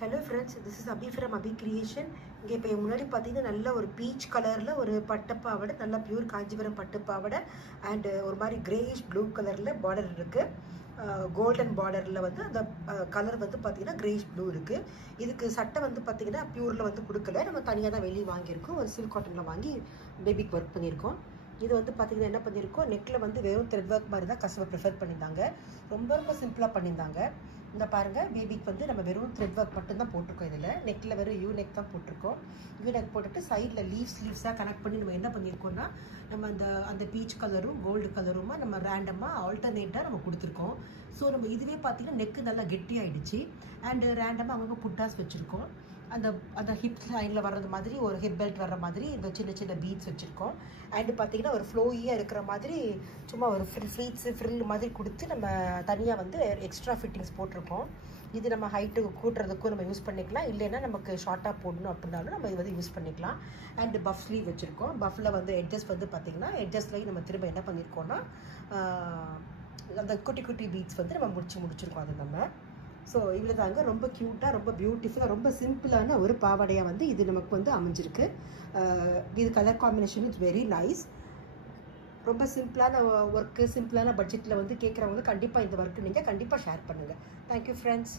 Hello friends, this is Abhi from Abhi Creation. இங்கே இப்போ முன்னாடி பார்த்தீங்கன்னா நல்ல ஒரு பீச் கலரில் ஒரு பட்டுப்பாவடை, நல்ல பியூர் காஞ்சிபுரம் பட்டுப்பாவடை அண்ட் ஒரு மாதிரி கிரேயிஷ் ப்ளூ கலரில் பார்டர் இருக்குது. கோல்டன் பார்டரில் வந்து அந்த கலர் வந்து பார்த்தீங்கன்னா கிரேயிஷ் ப்ளூ இருக்குது. இதுக்கு சட்டை வந்து பார்த்தீங்கன்னா பியூரில் வந்து கொடுக்கல, நம்ம தனியாக தான் வெளியே வாங்கியிருக்கோம். ஒரு சில்க் காட்டனில் வாங்கி பேபிக்கு ஒர்க் பண்ணியிருக்கோம். இது வந்து பார்த்தீங்கன்னா என்ன பண்ணியிருக்கோம், நெக்கில் வந்து வெறும் த்ரெட் ஒர்க் மாதிரி தான் கஸ்டமர் ப்ரிஃபர் பண்ணியிருந்தாங்க. ரொம்ப சிம்பிளாக பண்ணியிருந்தாங்க. இந்த பாருங்கள், பேபிக்கு வந்து நம்ம வெறும் த்ரெட் ஒர்க் மட்டும்தான் போட்டிருக்கோம். இதில் நெக்கில் வெறும் யூ நெக் தான் போட்டிருக்கோம். யூ நெக் போட்டுட்டு சைடில் லீவ்ஸாக கனெக்ட் பண்ணி நம்ம என்ன பண்ணியிருக்கோம்னா, நம்ம அந்த பீச் கலரும் கோல்டு கலருமா நம்ம ரேண்டமாக ஆல்டர்னேட்டாக நம்ம கொடுத்துருக்கோம். ஸோ நம்ம இதுவே பார்த்தீங்கன்னா நெக்கு நல்லா கெட்டியாகிடுச்சு. அண்டு ரேண்டமாக அவங்க புட்டாஸ் வச்சுருக்கோம். அந்த ஹிப் லைனில் வர்றது மாதிரி ஒரு ஹிப் பெல்ட் வர்ற மாதிரி இந்த சின்ன பீட்ஸ் வச்சுருக்கோம். அண்டு பார்த்தீங்கன்னா ஒரு ஃப்ளோயியாக இருக்கிற மாதிரி சும்மா ஒரு ஃப்ரில் மாதிரி கொடுத்து நம்ம தனியாக வந்து எக்ஸ்ட்ரா ஃபிட்டிங்ஸ் போட்டிருக்கோம். இது நம்ம ஹைட்டு கூட்டுறதுக்கும் நம்ம யூஸ் பண்ணிக்கலாம், இல்லைன்னா நமக்கு ஷார்ட்டாக போடணும் அப்படின்னாலும் நம்ம இது வந்து யூஸ் பண்ணிக்கலாம். அண்டு பஃப் ஸ்லீவ் வச்சுருக்கோம். பஃப்பில் வந்து எட்ஜஸ் வந்து பார்த்திங்கன்னா எட்ஜஸ்லையும் நம்ம திரும்ப என்ன பண்ணியிருக்கோம்னா அந்த குட்டி பீட்ஸ் வந்து நம்ம முடிச்சிருக்கோம். அது நம்ம ஸோ இவ்வளோ தாங்க. ரொம்ப க்யூட்டாக, ரொம்ப பியூட்டிஃபுல்லாக, ரொம்ப சிம்பிளான ஒரு பாவாடையாக வந்து இது நமக்கு வந்து அமைஞ்சிருக்கு. இது colour combination it's very nice. ரொம்ப சிம்பிளான ஒர்க்கு, சிம்பிளான பட்ஜெட்டில் வந்து கேட்குறவங்க கண்டிப்பாக இந்த ஒர்க்கு நீங்கள் கண்டிப்பாக ஷேர் பண்ணுங்கள். Thank you friends.